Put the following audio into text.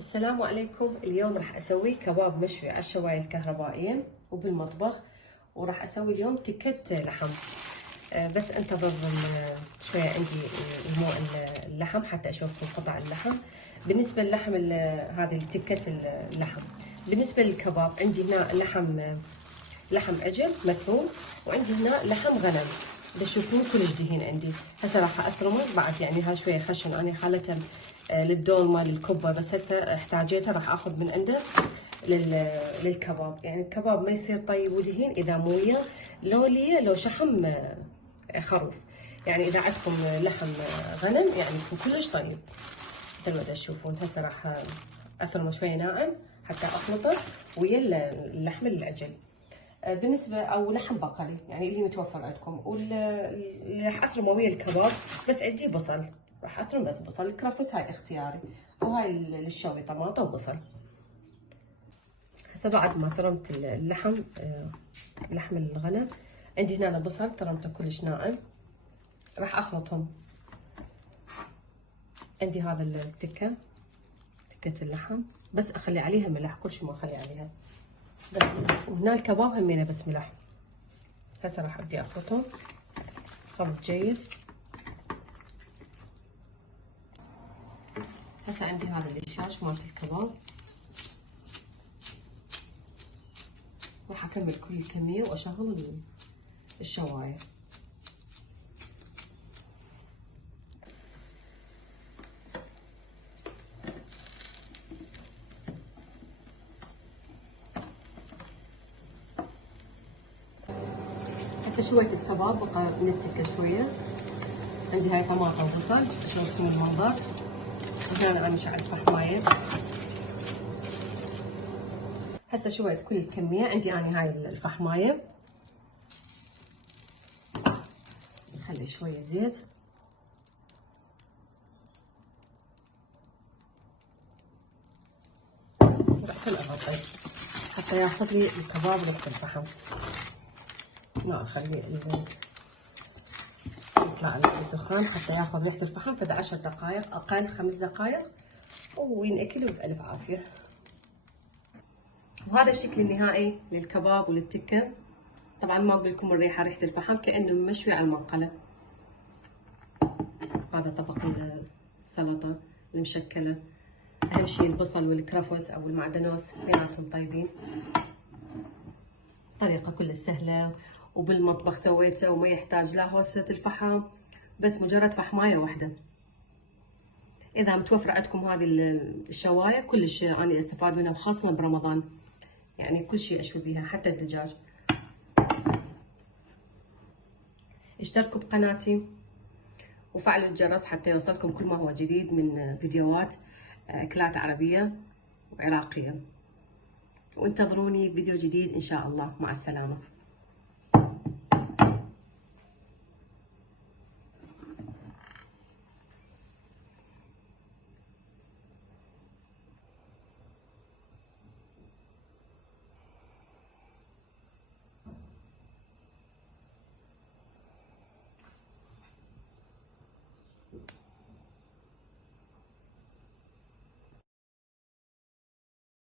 السلام عليكم. اليوم راح اسوي كباب مشوي على الشوايه الكهربائيه وبالمطبخ، وراح اسوي اليوم تكة لحم. بس انتظر شويه عندي يموع اللحم حتى اشوفكم قطع اللحم. بالنسبه للحم هذه تكة اللحم. بالنسبه للكباب عندي هنا لحم عجل مثلوم، وعندي هنا لحم غنم. تشوفون كلش دهين عندي. هسه راح اثرمه بعد، يعني ها شويه خشن، انا خالته للدولمه للكبه، بس هسه احتاجيته راح اخذ من عنده للكباب. يعني الكباب ما يصير طيب ودهين اذا مو وياه لو شحم خروف. يعني اذا عندكم لحم غنم يعني يكون كلش طيب مثل ما تشوفون. هسه راح اثرمه شويه ناعم حتى اخلطه ويا اللحم العجل. بالنسبه او لحم بقري يعني اللي متوفر عندكم، واللي راح اثرمه ويا الكباب. بس عندي بصل، راح اثرم بس بصل. الكرفس هاي اختياري، وهاي للشوي طماطم وبصل. هسه بعد ما ثرمت اللحم، لحم الغنم، عندي هنا بصل ثرمته كلش ناعم، راح اخلطهم. عندي هذا تكة اللحم، بس اخلي عليها ملح، كل شيء ما اخلي عليها بس ملح. وهنا الكباب همينه بس ملح. هسه راح ابدي اخلطهم خلط جيد. هسه عندي هذا الاشاش مالت الكباب، راح اكمل كل الكميه واشغل الشوايه. هسه شويه الكباب بقى نتكه شويه. عندي هاي طماطم وبصل اشوفكم المنظر. وهنا انا شعلت فحمايه. هسه شويه كل الكميه عندي انا هاي الفحمايه. نخلي شويه زيت، ورحت اغطي حتى ياخذ لي الكباب ريحه الفحم. ما اخلي يطلع الدخان حتى ياخذ ريحه الفحم. فإذا 10 دقائق اقل 5 دقائق وينأكل بألف عافيه. وهذا الشكل النهائي للكباب وللتكه. طبعا ما اقول لكم الريحه، ريحه الفحم كانه مشوي على المنقله. هذا طبق السلطه المشكله. اهم شيء البصل والكرفس او المعدنوس اثنيناتهم طيبين. طريقه كلها سهله وبالمطبخ سويته وما يحتاج لا هوسه الفحم، بس مجرد فحمايه واحده. اذا متوفره عندكم هذه الشوايه كلش انا استفاد منها، وخاصه برمضان. يعني كل شيء اشوي بيها حتى الدجاج. اشتركوا بقناتي وفعلوا الجرس حتى يوصلكم كل ما هو جديد من فيديوهات أكلات عربية وعراقية. وانتظروني فيديو جديد إن شاء الله. مع السلامة.